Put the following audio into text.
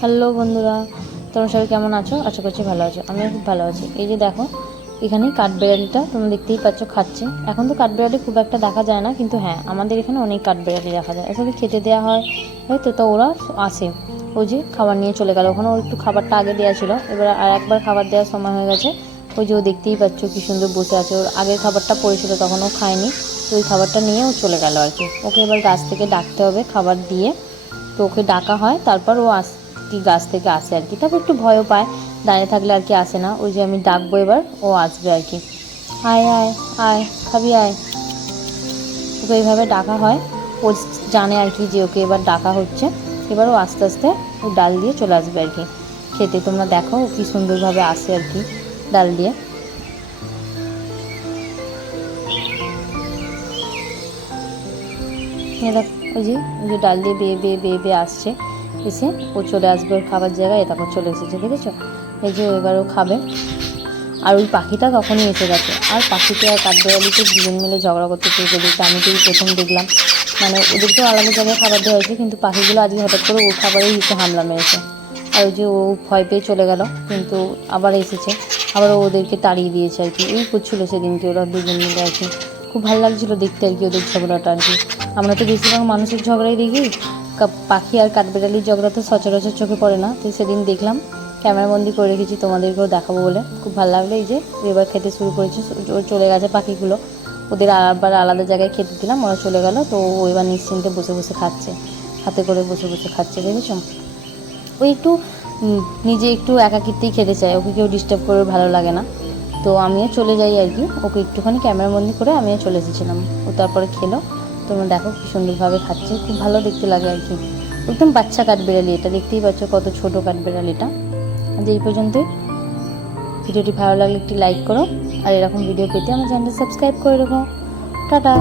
Hello বন্ধুরা, তোমরা সবাই কেমন আছো? আশা করছি ভালো আছো। আমিও খুব ভালো আছি। এই যে দেখো এখানে কাঠবেড়ালিটা তোমরা দেখতেই পাচ্ছ খাচ্ছে। এখন তো কাঠবেড়ালি খুব একটা দেখা যায় না, কিন্তু হ্যাঁ আমাদের এখানে অনেক কাঠবেড়ালি দেখা যায়। আসলে খেতে দেওয়া হয় হয়তো তো ওরা আসে। ওই যে খাবার নিয়ে চলে গেল। ওখানে ওর একটু খাবারটা আগে দেওয়া ছিল। এবার আর একবার খাবার দেওয়ার সময় হয়ে গেছে। ওই যে ও দেখতেই পাচ্ছ কি সুন্দর বসে আছে। ওর আগের খাবারটা পড়েছিল, তখন ও খায়নি। তো ওই খাবারটা নিয়ে ও চলে গেল আর কি। ওকে এবার গাছ থেকে ডাকতে হবে খাবার দিয়ে। তো ওকে ডাকা হয়, তারপর ও আস কি গাছ থেকে আসে আর কি। তারপর একটু ভয়ও পায়, দাঁড়িয়ে থাকলে আর কি আসে না। ওই যে আমি ডাকবো এবার, ও আসবে আর কি। আয় আয় আয় খাবি আয়। ওকে এইভাবে ডাকা হয়। ও জানে আর কি যে ওকে এবার ডাকা হচ্ছে। এবার ও আস্তে আস্তে ও ডাল দিয়ে চলে আসবে আর কি। খেতে তোমরা দেখো ও কি সুন্দরভাবে আসে আর কি ডাল দিয়ে। ওই যে ওই যে ডাল দিয়ে বেয়ে বেয়ে বেয়ে বেয়ে আসছে। এসে ও চলে আসবে ওর খাবার জায়গায়, তারপর চলে এসেছে, দেখেছ? এই যে এবার ও খাবে। আর ওই পাখিটা তখনই এসে গেছে। আর পাখিকে আর কাঠবেড়ালিকে দুজন মিলে ঝগড়া করতে শুরু করে আমি তো প্রথম দেখলাম। মানে ওদেরকেও আলাদা জায়গায় খাবার দেওয়া হয়েছে, কিন্তু পাখিগুলো আজকে হঠাৎ করে ওর খাবারেই এসে হামলা মেরেছে। আর ওই যে ও ভয় পেয়ে চলে গেল, কিন্তু আবার এসেছে। আবার ওদেরকে তাড়িয়ে দিয়েছে আর কি। এই করছিল সেদিনকে ওরা দুজন মিলে আর কি। খুব ভালো লাগছিল দেখতে আর কি ওদের ঝগড়াটা আর কি। আমরা তো বেশিরভাগ মানুষের ঝগড়াই দেখি পাখি আর কাঠবেড়ালির ঝগড়া তো সচরাচর চোখে পড়ে না, তো সেদিন দেখলাম ক্যামেরাবন্দি করে রেখেছি, তোমাদেরকেও দেখাবো বলে। খুব ভালো লাগল এই যে, এবার খেতে শুরু করেছে চলে গেছে পাখিগুলো। ওদের আবার আলাদা জায়গায় খেতে দিলাম, ওরা চলে গেল, তো ও এবার নিশ্চিন্তে বসে বসে খাচ্ছে, হাতে করে বসে বসে খাচ্ছে, দেখেছ? ওই একটু নিজে একটু একাকিত্বেই খেতে চায়, ওকে কেউ ডিস্টার্ব করে ভালো লাগে না। তো আমিও চলে যাই আর কি, ওকে একটুখানি ক্যামেরাবন্দি করে আমিও চলে এসেছিলাম, ও তারপরে খেলো। তোমরা দেখো কি সুন্দরভাবে খাচ্ছে, খুব ভালো দেখতে লাগে আর কি। একদম বাচ্চা কাঠবেড়ালি এটা, দেখতেই পাচ্ছ কত ছোট কাঠবেড়ালিটা আজ এই পর্যন্তই। ভিডিওটি ভালো লাগলে একটি লাইক করো, আর এরকম ভিডিও পেতে আমার চ্যানেল সাবস্ক্রাইব করে রেখো। টাটা!